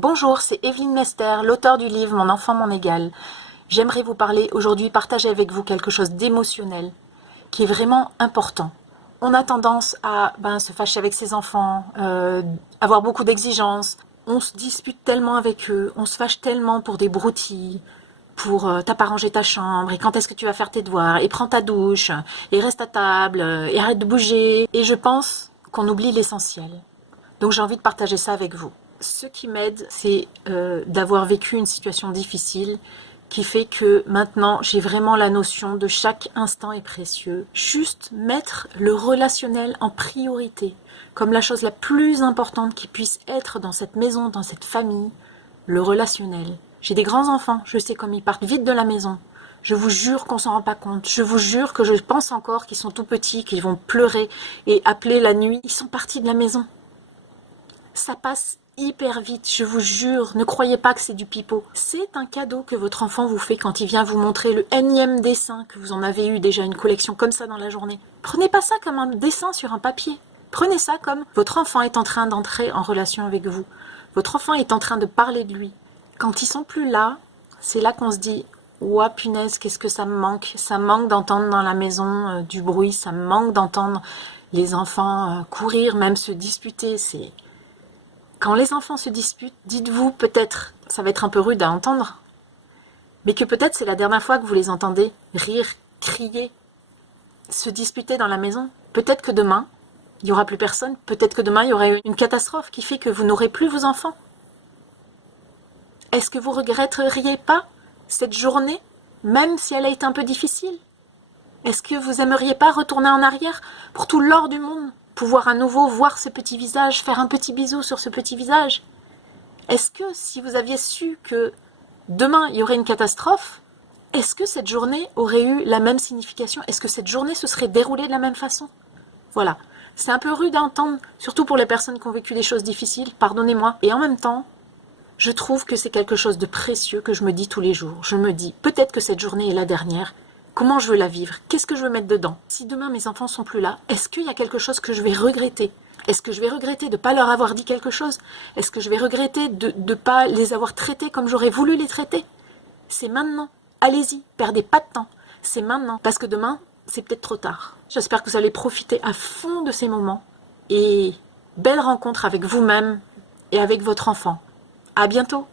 Bonjour, c'est Evelyne Mester, l'auteure du livre Mon enfant, mon égal. J'aimerais vous parler aujourd'hui, partager avec vous quelque chose d'émotionnel, qui est vraiment important. On a tendance à se fâcher avec ses enfants, avoir beaucoup d'exigences. On se dispute tellement avec eux, on se fâche tellement pour des broutilles, pour t'as pas rangé ta chambre, et quand est-ce que tu vas faire tes devoirs, et prends ta douche, et reste à table, et arrête de bouger. Et je pense qu'on oublie l'essentiel. Donc j'ai envie de partager ça avec vous. Ce qui m'aide, c'est d'avoir vécu une situation difficile qui fait que maintenant j'ai vraiment la notion de chaque instant est précieux. Juste mettre le relationnel en priorité, comme la chose la plus importante qui puisse être dans cette maison, dans cette famille, le relationnel. J'ai des grands enfants, je sais comme ils partent vite de la maison. Je vous jure qu'on s'en rend pas compte. Je vous jure que je pense encore qu'ils sont tout petits, qu'ils vont pleurer et appeler la nuit. Ils sont partis de la maison. Ça passe hyper vite, je vous jure, ne croyez pas que c'est du pipeau. C'est un cadeau que votre enfant vous fait quand il vient vous montrer le énième dessin, que vous en avez eu déjà une collection comme ça dans la journée. Prenez pas ça comme un dessin sur un papier. Prenez ça comme votre enfant est en train d'entrer en relation avec vous. Votre enfant est en train de parler de lui. Quand ils sont plus là, c'est là qu'on se dit « Ouah punaise, qu'est-ce que ça me manque ?» Ça me manque d'entendre dans la maison du bruit, ça me manque d'entendre les enfants courir, même se disputer, c'est... Quand les enfants se disputent, dites-vous peut-être, ça va être un peu rude à entendre, mais que peut-être c'est la dernière fois que vous les entendez rire, crier, se disputer dans la maison. Peut-être que demain, il n'y aura plus personne. Peut-être que demain, il y aura une catastrophe qui fait que vous n'aurez plus vos enfants. Est-ce que vous regretteriez pas cette journée, même si elle a été un peu difficile? Est-ce que vous aimeriez pas retourner en arrière pour tout l'or du monde? Pouvoir à nouveau voir ce petit visage, faire un petit bisou sur ce petit visage. Est-ce que si vous aviez su que demain il y aurait une catastrophe, est-ce que cette journée aurait eu la même signification? Est-ce que cette journée se serait déroulée de la même façon? Voilà. C'est un peu rude à entendre, surtout pour les personnes qui ont vécu des choses difficiles, pardonnez-moi. Et en même temps, je trouve que c'est quelque chose de précieux que je me dis tous les jours. Je me dis, peut-être que cette journée est la dernière. Comment je veux la vivre? Qu'est-ce que je veux mettre dedans? Si demain mes enfants sont plus là, est-ce qu'il y a quelque chose que je vais regretter? Est-ce que je vais regretter de ne pas leur avoir dit quelque chose? Est-ce que je vais regretter de ne pas les avoir traités comme j'aurais voulu les traiter? C'est maintenant. Allez-y, perdez pas de temps. C'est maintenant. Parce que demain, c'est peut-être trop tard. J'espère que vous allez profiter à fond de ces moments. Et belle rencontre avec vous-même et avec votre enfant. À bientôt!